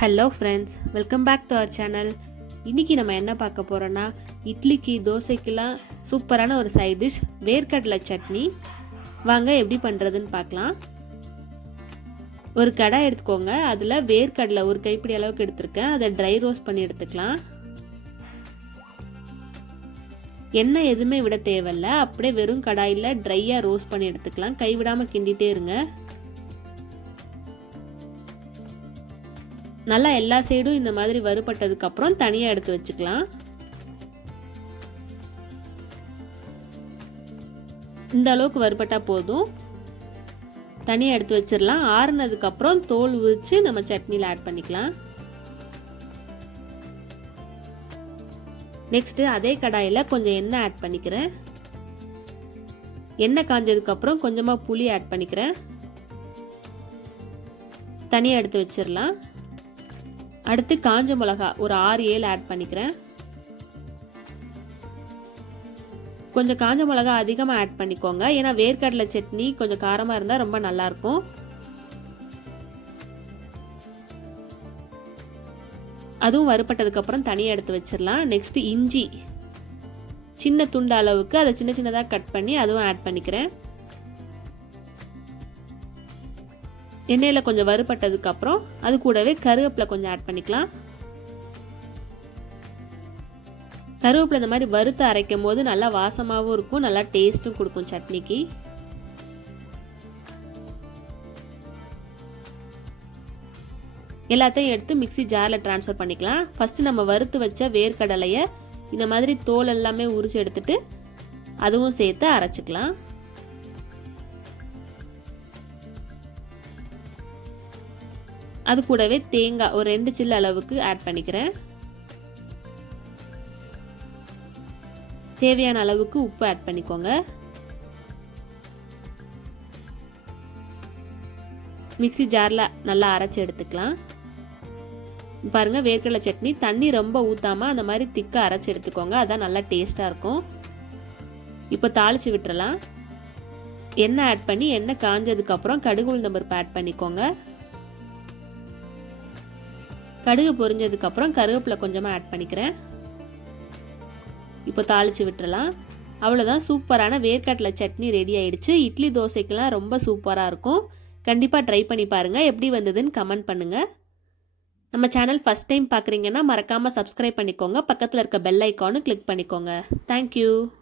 Hello friends, welcome back to our channel. இன்றைக்கி நம்ம என்ன பார்க்க போகிறோன்னா, இட்லிக்கு தோசைக்கெலாம் சூப்பரான ஒரு சைட் டிஷ் வேர்க்கடலை சட்னி. வாங்க எப்படி பண்ணுறதுன்னு பார்க்கலாம். ஒரு கடாய் எடுத்துக்கோங்க. அதில் வேர்க்கடலை ஒரு கைப்பிடி அளவுக்கு எடுத்திருக்கேன். அதை ட்ரை ரோஸ்ட் பண்ணி எடுத்துக்கலாம். எண்ணெய் எதுவுமே விட தேவையில்லை. அப்படியே வெறும் கடாயில் ட்ரையாக ரோஸ்ட் பண்ணி எடுத்துக்கலாம். கைவிடாமல் கிண்டிகிட்டே இருங்க. நல்லா எல்லா சைடும் இந்த மாதிரி வறுபட்டதுக்கு அப்புறம் தனியாக எடுத்து வச்சுக்கலாம். இந்த அளவுக்கு வறுபட்டா போதும். தனியாக எடுத்து வச்சிடலாம். ஆறுனதுக்கு அப்புறம் தோல் உரிச்சு நம்ம சட்னியில் ஆட் பண்ணிக்கலாம். நெக்ஸ்ட் அதே கடாயில் கொஞ்சம் எண்ணெய் ஆட் பண்ணிக்கிறேன். எண்ணெய் காஞ்சதுக்கு அப்புறம் கொஞ்சமாக புளி ஆட் பண்ணிக்கிறேன். தனியாக எடுத்து வச்சிடலாம். அடுத்து காஞ்ச மிளகா ஒரு 6-7 ஆட் பண்ணிக்கிறேன். கொஞ்சம் காஞ்ச மிளகா அதிகமாக ஆட் பண்ணிக்கோங்க. ஏன்னா வேர்க்கடலை சட்னி கொஞ்சம் காரமாக இருந்தால் ரொம்ப நல்லாயிருக்கும். அதுவும் வறுபட்டதுக்கப்புறம் தனியாக எடுத்து வச்சிடலாம். நெக்ஸ்ட் இஞ்சி சின்ன துண்டு அளவுக்கு அதை சின்ன சின்னதாக கட் பண்ணி அதுவும் ஆட் பண்ணிக்கிறேன். எண்ணெயில் கொஞ்சம் வறுபட்டதுக்கு அப்புறம் அது கூடவே கருவேப்பிலை கொஞ்சம் ஆட் பண்ணிக்கலாம். கருவேப்பிலை இந்த மாதிரி வறுத்து அரைக்கும் போது நல்லா வாசமாகவும் இருக்கும், நல்லா டேஸ்ட்டும் கொடுக்கும் சட்னிக்கு. எல்லாத்தையும் எடுத்து மிக்ஸி ஜாரில் ட்ரான்ஸ்ஃபர் பண்ணிக்கலாம். ஃபஸ்ட்டு நம்ம வறுத்து வச்ச வேர்க்கடலையை இந்த மாதிரி தோல் எல்லாமே உரிச்சு எடுத்துட்டு அதுவும் சேர்த்து அரைச்சிக்கலாம். அது கூடவே தேங்காய் ஒரு 2 சில்லு அளவுக்கு ஆட் பண்ணிக்கிறேன். தேவையான அளவுக்கு உப்பு ஆட் பண்ணிக்கோங்க. மிக்ஸி ஜாரில் நல்லா அரைச்சி எடுத்துக்கலாம். பாருங்க, வேர்க்கடலை சட்னி தண்ணி ரொம்ப ஊற்றாமல் அந்த மாதிரி திக்காக அரைச்சி எடுத்துக்கோங்க. அதான் நல்லா டேஸ்ட்டாக இருக்கும். இப்போ தாளித்து விட்டுறலாம். எண்ணெய் ஆட் பண்ணி எண்ணெய் காஞ்சதுக்கப்புறம் கடுகு உளுந்தம் பருப்பு ஆட் பண்ணிக்கோங்க. கடுகு பொரிஞ்சதுக்கப்புறம் கருவேப்பிலை கொஞ்சமாக ஆட் பண்ணிக்கிறேன். இப்போ தாளித்து விட்டுறலாம். அவ்வளோதான், சூப்பரான வேர்க்கடலை சட்னி ரெடி ஆயிடுச்சு. இட்லி தோசைக்கெலாம் ரொம்ப சூப்பராக இருக்கும். கண்டிப்பாக ட்ரை பண்ணி பாருங்கள். எப்படி வந்ததுன்னு கமெண்ட் பண்ணுங்கள். நம்ம சேனல் ஃபஸ்ட் டைம் பார்க்குறீங்கன்னா மறக்காமல் சப்ஸ்கிரைப் பண்ணிக்கோங்க. பக்கத்தில் இருக்க பெல் ஐக்கானு கிளிக் பண்ணிக்கோங்க. தேங்க்யூ.